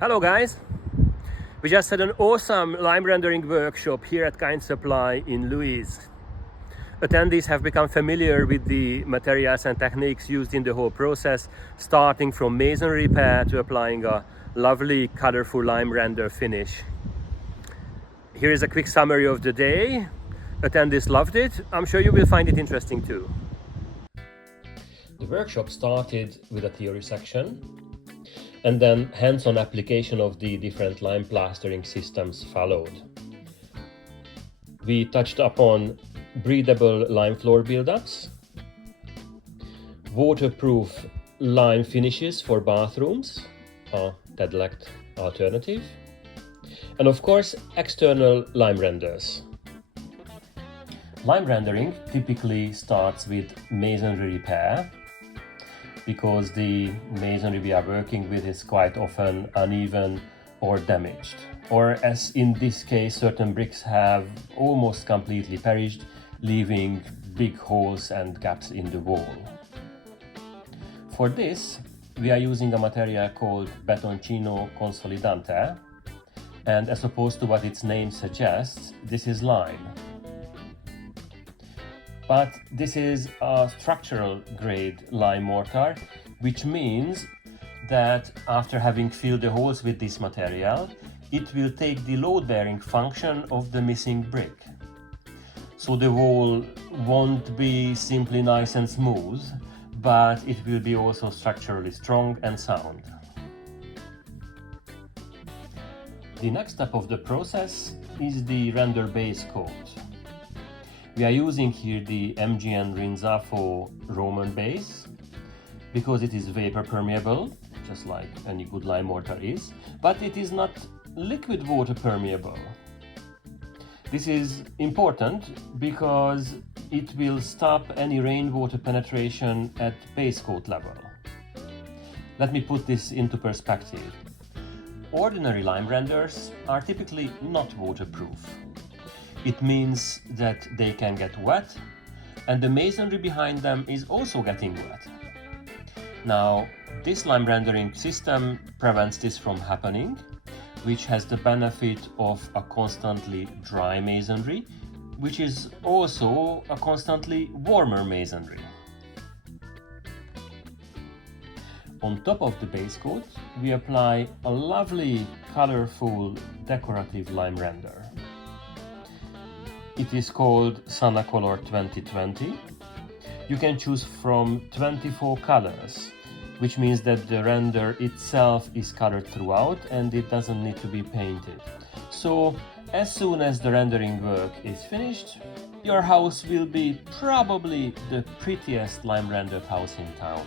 Hello guys! We just had an awesome lime rendering workshop here at Kind Supply in Louise. Attendees have become familiar with the materials and techniques used in the whole process, starting from masonry repair to applying a lovely colorful lime render finish. Here is a quick summary of the day. Attendees loved it. I'm sure you will find it interesting too. The workshop started with a theory section, and then hands-on application of the different lime plastering systems followed. We touched upon breathable lime floor buildups, waterproof lime finishes for bathrooms, a deadlocked alternative, and of course external lime renders. Lime rendering typically starts with masonry repair, because the masonry we are working with is quite often uneven or damaged. Or as in this case, certain bricks have almost completely perished, leaving big holes and gaps in the wall. For this, we are using a material called betoncino consolidante, and as opposed to what its name suggests, this is lime. But this is a structural grade lime mortar, which means that after having filled the holes with this material, it will take the load-bearing function of the missing brick. So the wall won't be simply nice and smooth, but it will be also structurally strong and sound. The next step of the process is the render base coat. We are using here the MGN Roman base because it is vapor permeable, just like any good lime mortar is, but it is not liquid water permeable. This is important because it will stop any rainwater penetration at base coat level. Let me put this into perspective. Ordinary lime renders are typically not waterproof. It means that they can get wet, and the masonry behind them is also getting wet. Now, this lime rendering system prevents this from happening, which has the benefit of a constantly dry masonry, which is also a constantly warmer masonry. On top of the base coat, we apply a lovely, colorful, decorative lime render. It is called Color 2020. You can choose from 24 colors, which means that the render itself is colored throughout and it doesn't need to be painted. So as soon as the rendering work is finished, your house will be probably the prettiest lime rendered house in town.